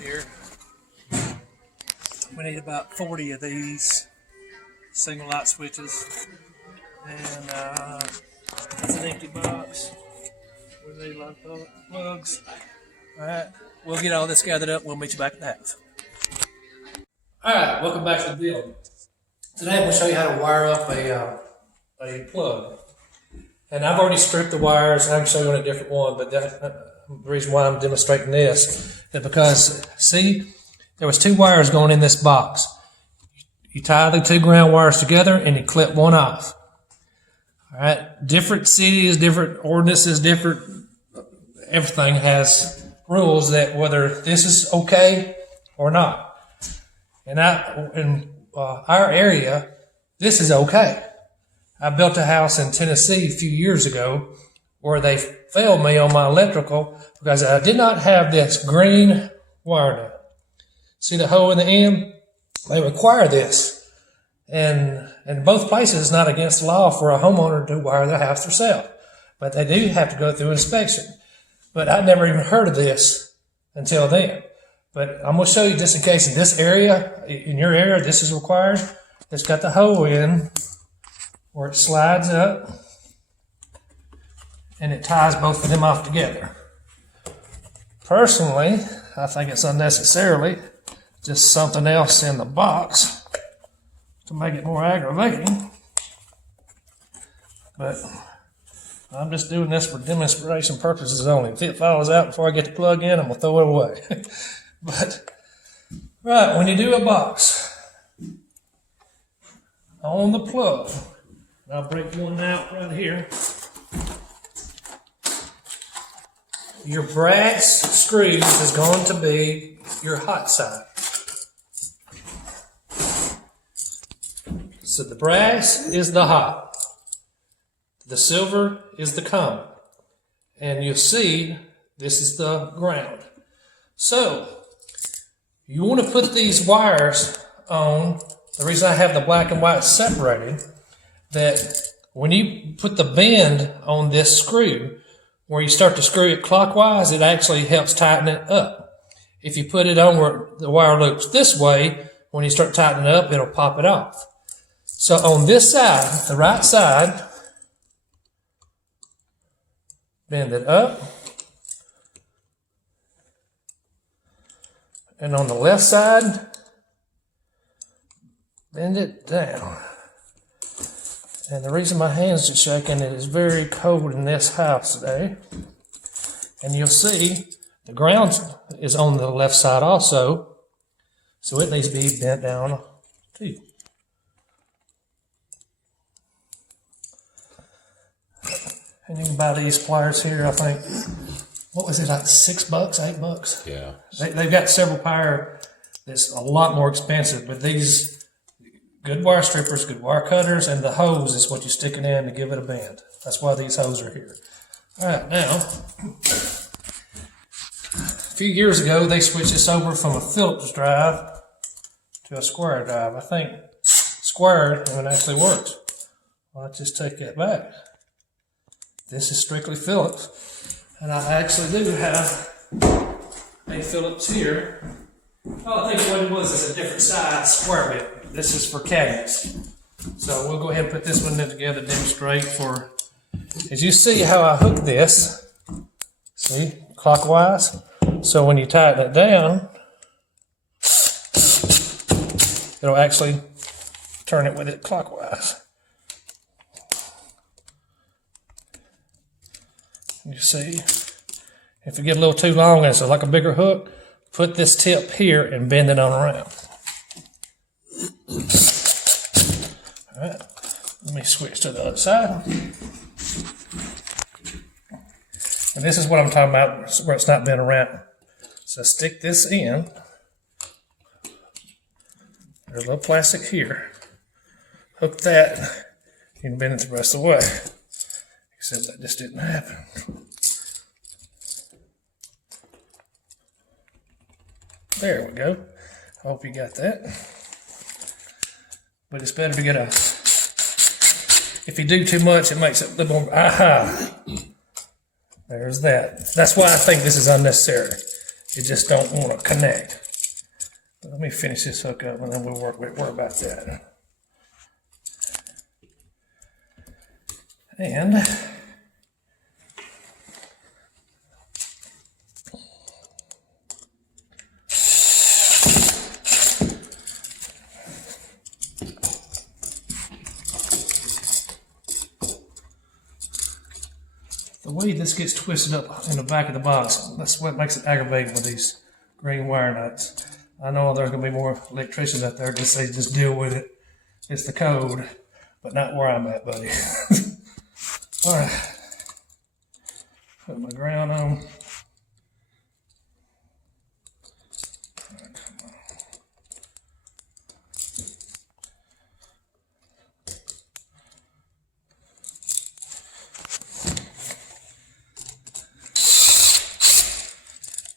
here. We need about 40 of these single light switches. And that's an empty box. We need a lot of plugs. Alright, we'll get all this gathered up. We'll meet you back at the house. Alright, welcome back to the build. Today I'm going to show you how to wire up a plug. And I've already stripped the wires. I can show you on a different one, but the reason why I'm demonstrating this is because, see, there was 2 wires going in this box. You tie the 2 ground wires together and you clip one off. All right, different cities, different ordinances, different everything has rules that whether this is okay or not. And in our area, this is okay. I built a house in Tennessee a few years ago where they failed me on my electrical because I did not have this green wire nut. See the hole in the end? They require this. And in both places, it's not against the law for a homeowner to wire their house themselves. But they do have to go through inspection. But I never even heard of this until then. But I'm going to show you just in case in this area, in your area, this is required. It's got the hole in where it slides up and it ties both of them off together. Personally, I think it's unnecessarily just something else in the box to make it more aggravating. But I'm just doing this for demonstration purposes only. If it falls out before I get the plug in, I'm going to throw it away. But, right, when you do a box on the plug, I'll break one out right here. Your brass screws is going to be your hot side. So the brass is the hot. The silver is the common. And you'll see this is the ground. So you want to put these wires on. The reason I have the black and white separated, that when you put the bend on this screw, where you start to screw it clockwise, it actually helps tighten it up. If you put it on where the wire loops this way, when you start tightening it up, it'll pop it off. So on this side, the right side, bend it up. And on the left side, bend it down. And the reason my hands are shaking, it is very cold in this house today. And you'll see the ground is on the left side also, so it needs to be bent down too. And you can buy these pliers here, I think, what was it, like $6, $8? Yeah. They've got several pliers that's a lot more expensive, but these good wire strippers, good wire cutters, and the hose is what you stick it in to give it a bend. That's why these hoses are here. All right, now, a few years ago, they switched this over from a Phillips drive to a square drive. I think square, when it actually works. Well, I'll just take that back. This is strictly Phillips. And I actually do have a Phillips here. Oh, I think what it was is a different size square bit. This is for cabinets. So we'll go ahead and put this one together, demonstrate for, as you see how I hook this, see, clockwise. So when you tighten it down, it'll actually turn it with it clockwise. You see, if you get a little too long and it's like a bigger hook, put this tip here and bend it on around. All right, let me switch to the other side. And this is what I'm talking about, where it's not bent around. So stick this in. There's a little plastic here. Hook that. You can bend it the rest of the way. Except that just didn't happen. There we go. I hope you got that. But it's better to get a, if you do too much, it makes it a little more, aha. There's that. That's why I think this is unnecessary. it just don't want to connect. But let me finish this hook up and then we'll worry about that. And the way this gets twisted up in the back of the box, that's what makes it aggravating with these green wire nuts. I know there's going to be more electricians out there that say just deal with it. It's the code, but not where I'm at, buddy. All right. Put my ground on. All right, come on.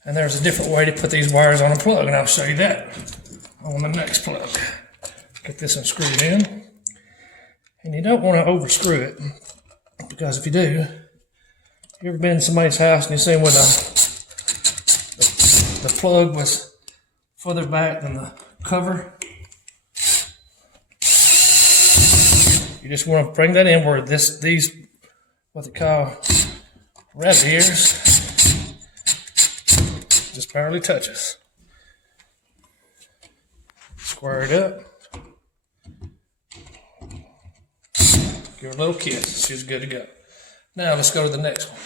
And there's a different way to put these wires on a plug, and I'll show you that on the next plug. Get this one screwed in. And you don't want to overscrew it, because if you do, you ever been in somebody's house and you seen where the plug was further back than the cover? You just want to bring that in where these, what they call rabbit ears, just barely touches. Square it up. Give her a little kiss. She's good to go. Now let's go to the next one.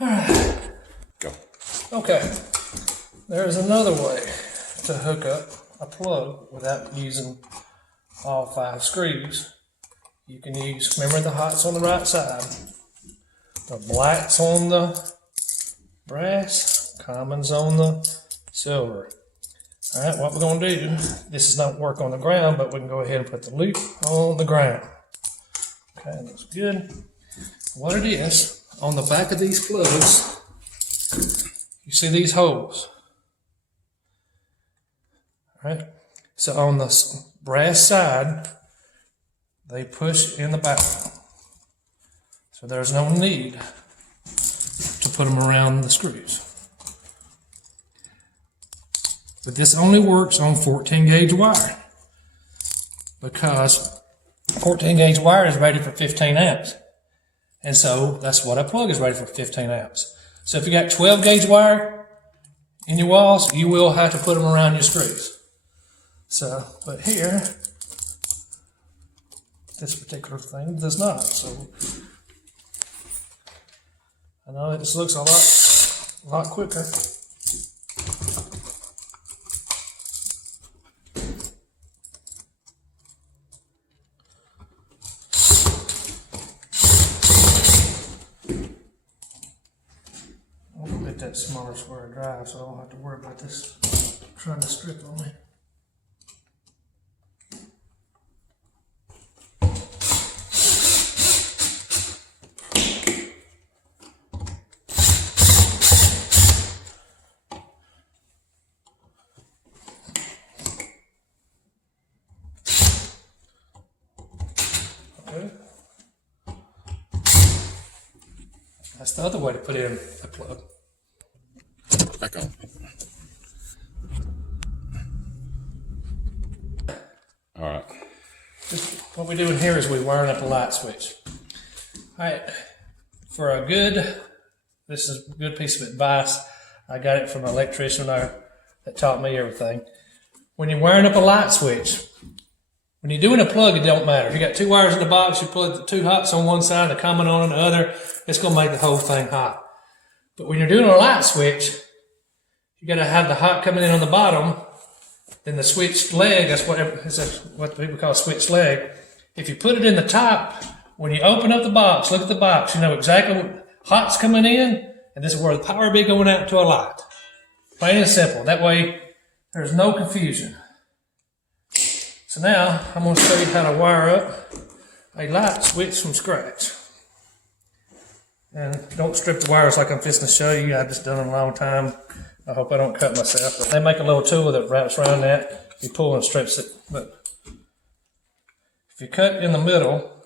All right. Go. Okay. There's another way to hook up a plug without using all 5 screws. You can use, remember the hot's on the right side, the black's on the brass, common's on the silver. All right, what we're going to do, this does not work on the ground, but we can go ahead and put the loop on the ground. Okay, looks good. What it is, on the back of these plugs, you see these holes. All right, so on the brass side, they push in the back. So there's no need to put them around the screws. But this only works on 14 gauge wire, because 14 gauge wire is rated for 15 amps. And so that's what a plug is rated for, 15 amps. So if you got 12 gauge wire in your walls, you will have to put them around your screws. So, but here, this particular thing does not. So I know it just looks a lot quicker. That smaller square drive, so I don't have to worry about this trying to strip on me. Okay. That's the other way to put in a plug. Back on. All right. Just what we're doing here is we're wiring up a light switch. All right. For a good, this is a good piece of advice. I got it from an electrician that taught me everything. When you're wiring up a light switch, when you're doing a plug, it don't matter. If you got 2 wires in the box, you put the 2 hots on one side and the common on the other, it's going to make the whole thing hot. But when you're doing a light switch, you got to have the hot coming in on the bottom, then the switch leg, that's what people call a switch leg. If you put it in the top, when you open up the box, look at the box, you know exactly what hot's coming in, and this is where the power will be going out to a light. Plain and simple. That way, there's no confusion. So now, I'm going to show you how to wire up a light switch from scratch. And don't strip the wires like I'm fixing to show you. I've just done it a long time. I hope I don't cut myself. But they make a little tool that wraps around that. You pull and strips it. But if you cut in the middle,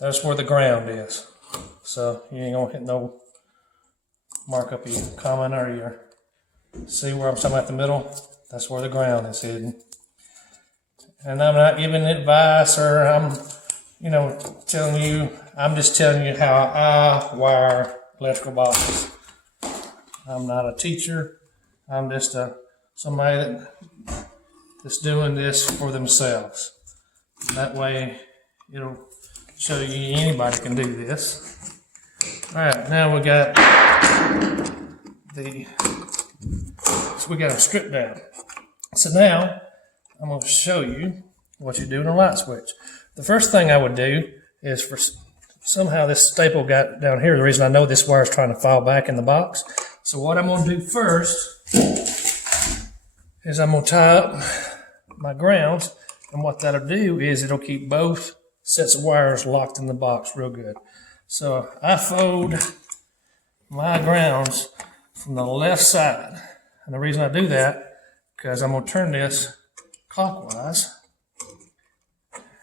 that's where the ground is. So you ain't gonna hit no mark up your common or your, see where I'm talking about the middle? That's where the ground is hidden. And I'm not giving advice or I'm, telling you, I'm just telling you how I wire electrical boxes. I'm not a teacher. I'm just somebody that's doing this for themselves. That way, it'll show you anybody can do this. All right, now we got we got them stripped down. So now I'm going to show you what you do in a light switch. The first thing I would do is somehow this staple got down here. The reason I know this wire is trying to fall back in the box. So what I'm going to do first is I'm going to tie up my grounds, and what that'll do is it'll keep both sets of wires locked in the box real good. So I fold my grounds from the left side, and the reason I do that because I'm going to turn this clockwise,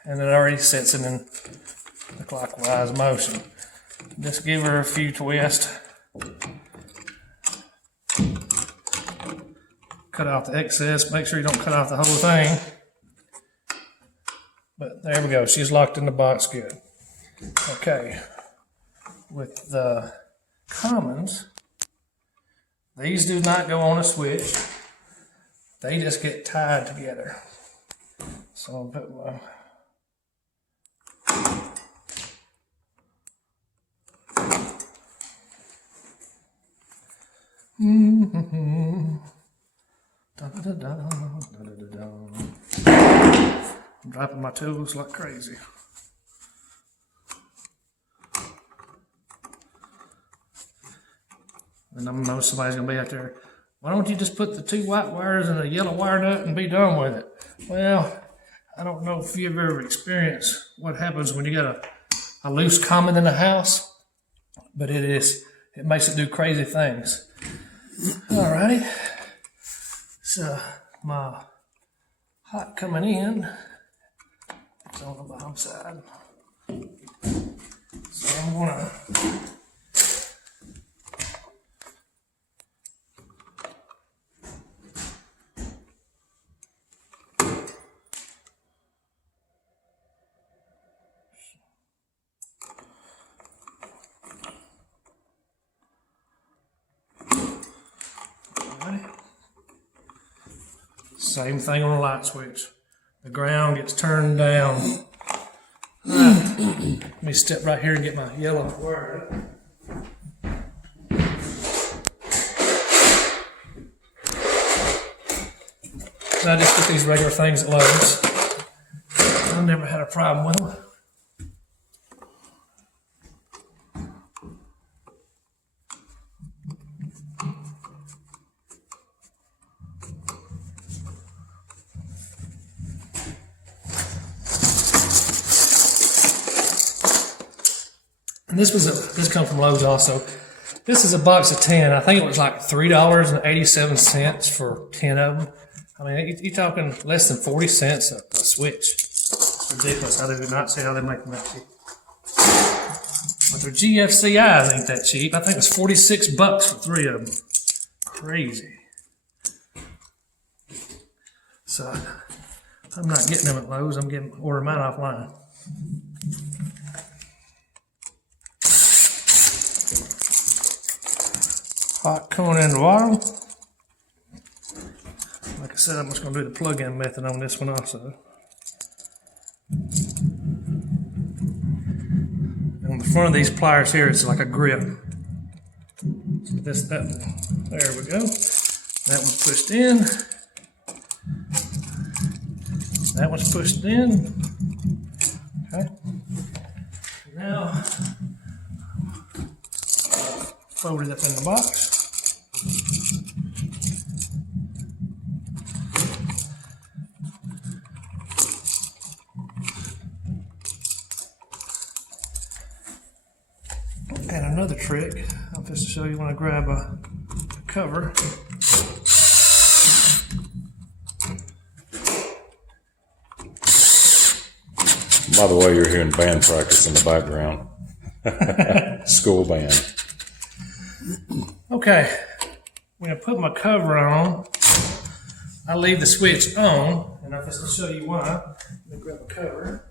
and it already sets it in the clockwise motion. Just give her a few twists. Cut off the excess. Make sure you don't cut off the whole thing. But there we go. She's locked in the box good. Okay. With the commons, these do not go on a switch. They just get tied together. So I'll put my I'm dropping my tools like crazy. And I know somebody's going to be out there, why don't you just put the 2 white wires in a yellow wire nut and be done with it? Well, I don't know if you've ever experienced what happens when you got a loose common in the house, but it makes it do crazy things. Alrighty, so my hot coming in, it's on the bottom side. So I'm gonna same thing on a light switch. The ground gets turned down. Let me step right here and get my yellow wire. I just get these regular things at Lowe's. I've never had a problem with them. And this comes from Lowe's also. This is a box of 10. I think it was like $3.87 for 10 of them. I mean, you're talking less than 40 cents a switch. It's ridiculous. I do not see how they make them that cheap. But their GFCIs ain't that cheap. I think it was $46 for 3 of them. Crazy. So I'm not getting them at Lowe's. I'm ordering mine offline. Hot coming in the bottom. Like I said, I'm just going to do the plug-in method on this one also. On the front of these pliers here, it's like a grip. So there we go. That one's pushed in. That one's pushed in. Okay. Now, fold it up in the box. And another trick, I'll just show you when I grab a cover. By the way, you're hearing band practice in the background. School band. Okay, when I put my cover on, I leave the switch on, and I'm just going to show you why. Let me grab a cover.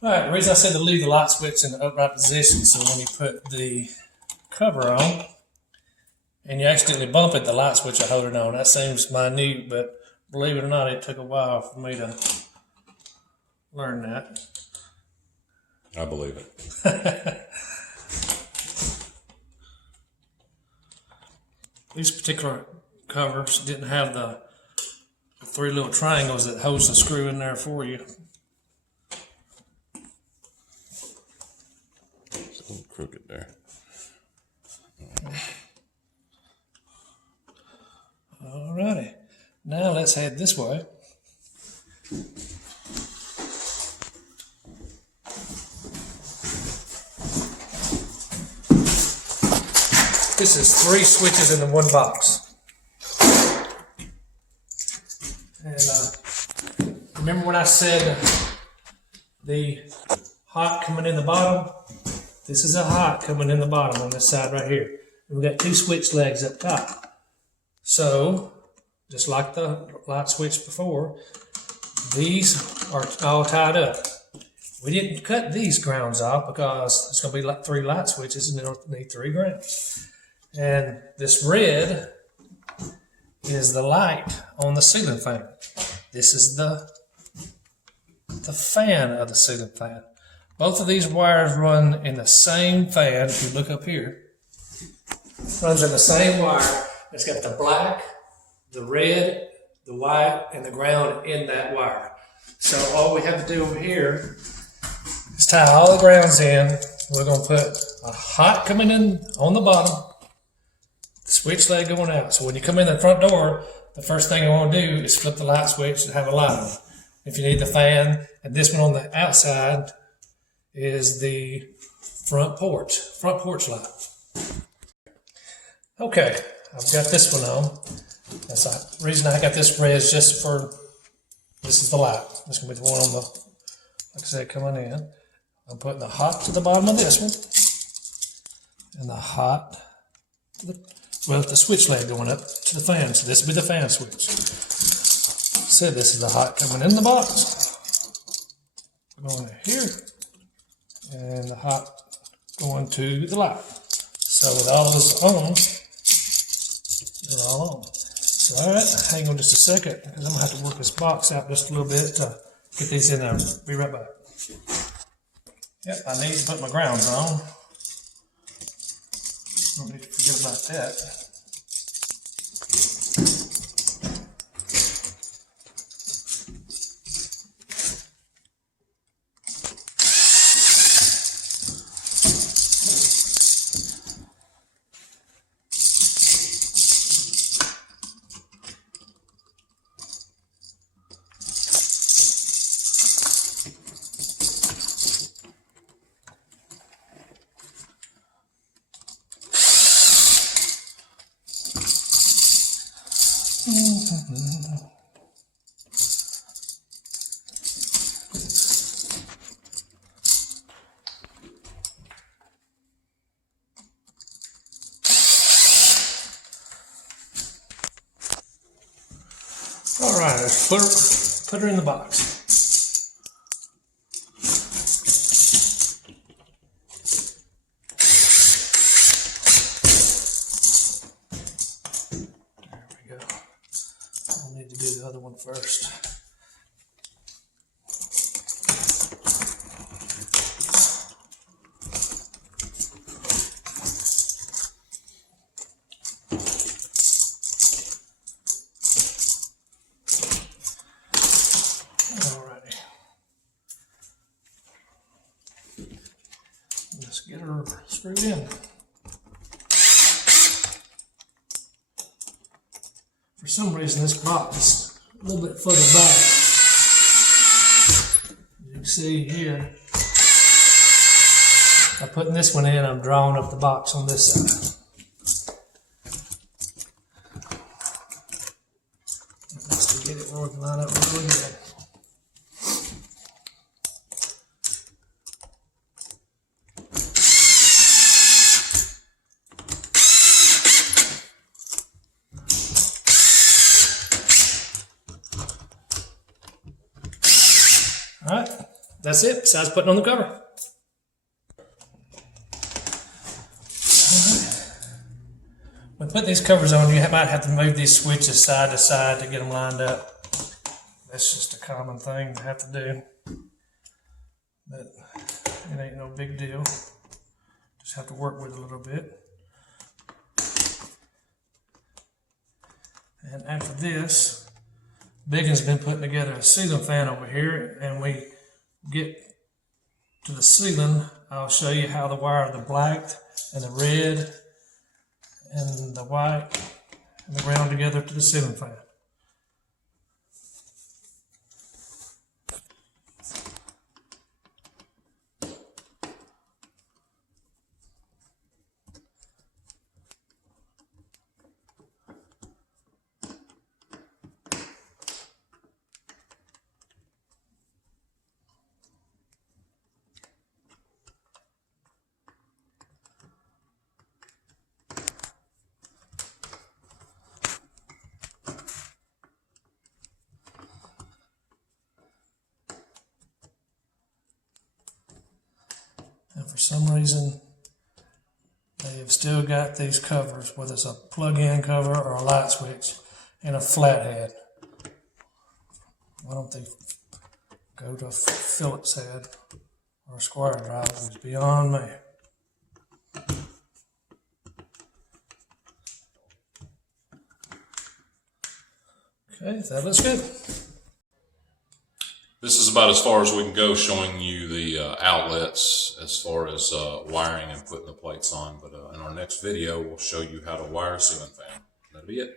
All right, the reason I said to leave the light switch in the upright position, so when you put the cover on and you accidentally bump it, the light switch will hold it on. That seems minute, but believe it or not, it took a while for me to learn that. I believe it. These particular covers didn't have the 3 little triangles that holds the screw in there for you. It's a little crooked there. Alrighty, now let's head this way. This is 3 switches in the one box. And remember when I said the hot coming in the bottom? This is a hot coming in the bottom on this side right here. And we got 2 switch legs up top. So, just like the light switch before, these are all tied up. We didn't cut these grounds off because it's going to be like 3 light switches and it'll need 3 grounds. And this red is the light on the ceiling fan. This is the fan of the ceiling fan. Both of these wires run in the same fan. If you look up here, it runs in the same wire. It's got the black, the red, the white, and the ground in that wire. So all we have to do over here is tie all the grounds in. We're going to put a hot coming in on the bottom, the switch leg going out. So when you come in the front door, the first thing I want to do is flip the light switch and have a light on. If you need the fan, and this one on the outside is the front porch light. Okay, I've got this one on. That's the reason I got this red is just for, this is the light. This is going to be the one on the, like I said, coming in. I'm putting the hot to the bottom of this one. And the hot to the, well, the switch leg going up to the fan. So this will be the fan switch. So this is the hot coming in the box. Going here. And the hot going to the light. So with all those on, they're all on. So all right, hang on just a second because I'm gonna have to work this box out just a little bit to get these in there. Be right back. Yep, I need to put my grounds on. Don't need to forget about that. All right, let's put her in the box. There we go. I'll need to do the other one first. Let's get her screwed in. For some reason, this box is a little bit further back. You can see here. By putting this one in, I'm drawing up the box on this side. Just to get it where we can line up really good. All right, that's it, besides putting on the cover. When put these covers on, you might have to move these switches side to side to get them lined up. That's just a common thing to have to do. But it ain't no big deal. Just have to work with it a little bit. And after this, Biggin's been putting together a ceiling fan over here, and we get to the ceiling, I'll show you how the wire, the black and the red and the white and the brown together to the ceiling fan. And for some reason, they have still got these covers, whether it's a plug-in cover or a light switch, and a flathead. Why don't they go to a Phillips head or a square drive? It's beyond me. Okay, that looks good. This is about as far as we can go, showing you the outlets as far as wiring and putting the plates on. But in our next video, we'll show you how to wire a ceiling fan. That'll be it.